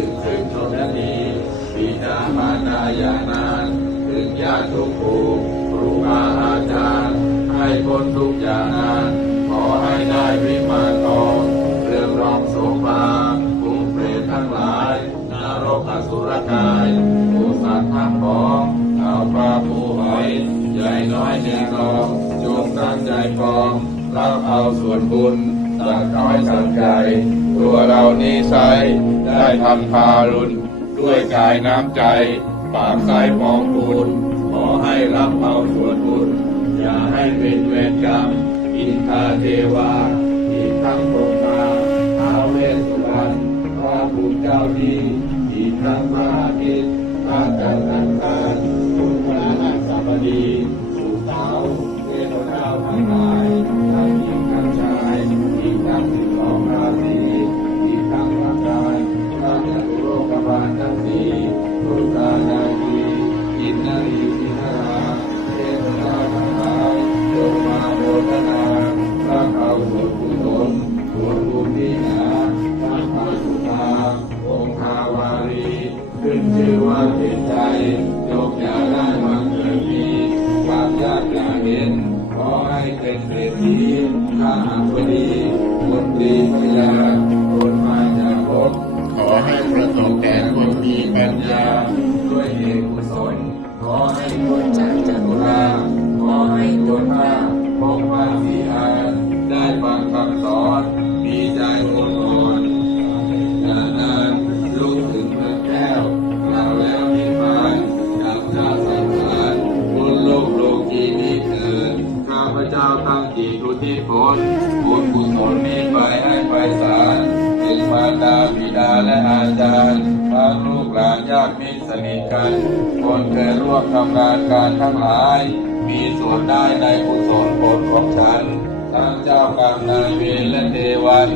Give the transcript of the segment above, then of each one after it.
ถึงซึ่งชนนีบิดามารดายานานถึงญาติทุกผู้ครูบาอาจารย์ ให้พ้นทุกอย่างนานขอให้ได้วิมานทองเรื่องรองโสภาภูมิเปรตทั้งหลายนรกอสุรกายผู้สัตว์ทั้งปองเอาปลาผู้หอยใหญ่น้อยเด็กกองจงตั้งใจปองรับเอาส่วนบุญสักน้อยสักให ได้ทำทารุณ ด้วยกายน้ำใจ ปากใสมองบุญขอให้รับเอาส่วนบุญอย่าให้เป็นเวรกรรม อินทาเทวา อีกทั้งพรหมาท้าวเวสสุวรรณพระภูมิเจ้าดีอีกทั้งพระ ขึ้นชื่อว่าเป็นใจยกอย่าได้มาเกิดมีความยากอย่าเห็นขอให้เป็นเศรษฐีข้าหาบดีคนดีพยาคนมาจากภพขอให้ประสบแก่คนมีปัญญาด้วยเหตุกุศลขอให้คนจากจักรุลาข จิตอุทิศผลบุญกุศลนี้ไปให้ไปสารถึงมารดาบิดาและอาจารย์ทั้งลูกหลานญาติมิตรสนิทกัน คนเคยร่วมทำงานการทั้งหลาย มีส่วนได้ในกุศลผลของฉันทั้งเจ้ากรรมนายเวรและเทวัน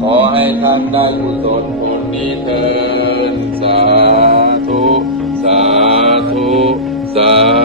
ขอให้ท่านได้กุศลผลนี้เถิดสาธุ สาธุ สา